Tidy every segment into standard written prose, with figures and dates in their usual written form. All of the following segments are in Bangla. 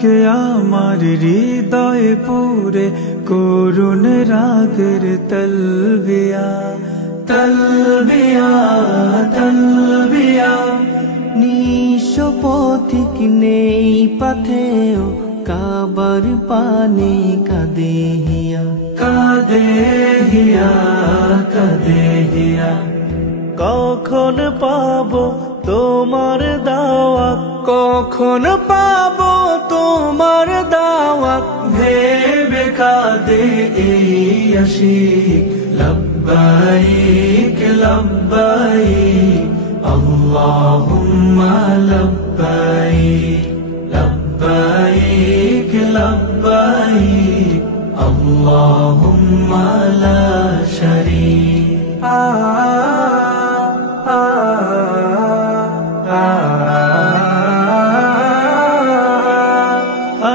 আজকে আমার হৃদয়ে পুরে করুণ রাগের তলবিয়া তলবিয়া তলবিয়া। নিঃস্ব পথিক নেই পথেও কাবার পানে কাঁদে হিয়া কাঁদে হিয়া কাঁদে হিয়া। কখন পাবো তোমার দাওয়াত, কখন পাবো তোমার দাওয়াত। ভেবে কাঁদে এই আশিক লব্বাইক লব্বাইক আল্লাহুম্মা লব্বাইক লব্বাইক লব্বাইক আল্লাহুম্মা লা শারীক।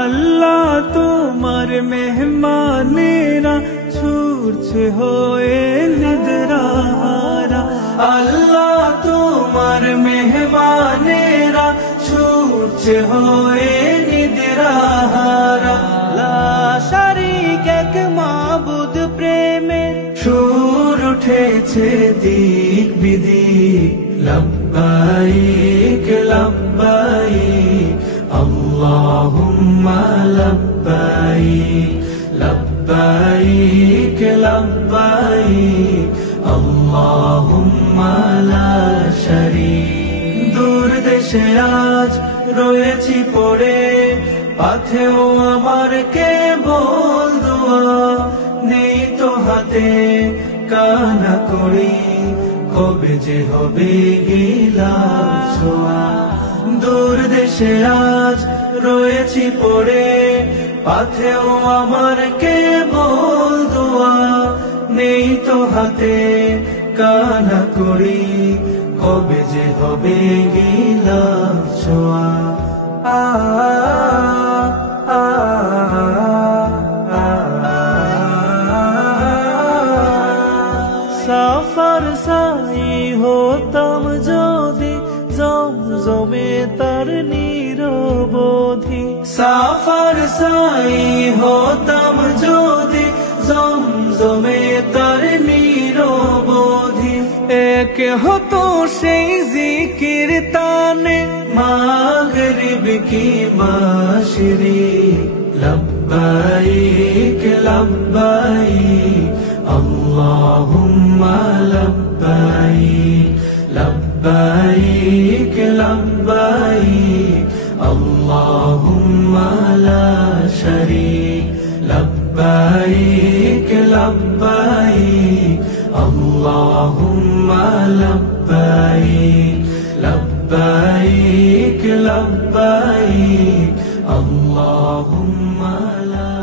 আল্লাহ তোমার মেহমানেরা ছুটছে হয়ে নিদ্রাহারা। আল্লাহ তোমার মেহমানেরা ছুটছে হয়ে নিদ্রাহারা। লা শারীক এক মাবুদ প্রেমের সুর উঠেছে দিক বিদিক লব্বাইক লব্বাইক আল্লাহুম্মা লব্বাইক লব্বাইক লব্বাইক আল্লাহুম্মা লা শারীক। দূর দেশে আজ রয়েছি পড়ে পাথেও আমার কেবল দোয়া। নেই তো হাতে কানা করি কবে যে হবে গিলাফ ছোঁয়া। দূর দেশে আজ রয়েছি পড়ে পাথেও আমার কেবল দোয়া। নেই তো হাতে কানা করি কবে যে হবে গিলাফ ছোঁয়া। সাফার সাই হতাম যদি জমজমে তার নিরবধি। সাফার সাই হতাম যদি জমজমে তার নিরবধি। এক হতো সেই জিকির তানে মাগরিব কি মাশরিক লব্বাইক লব্বাইক আল্লাহুম্মা লব্বাইক লব্বাইক লব্বাইক আল্লাহুম্মা লা শারীক লব্বাইক লব্বাইক আল্লাহুম্মা লব্বাইক লব্বাইক লব্বাইক আল্লাহুম্মা লা